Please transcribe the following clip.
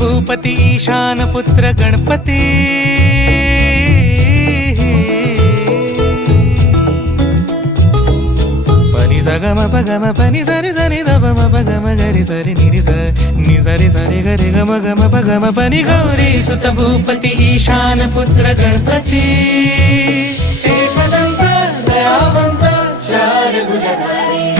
भूपती ईशान पुत्र गणपती पनी सगम पगम पनी सरी सरी दब म पगम गरी सरी निरी स नि सरी सरी गरी गम गम पगम पनी गौरी सुत भूपती ईशान पुत्र गणपती एकदंत दयावंत चार भुजधारी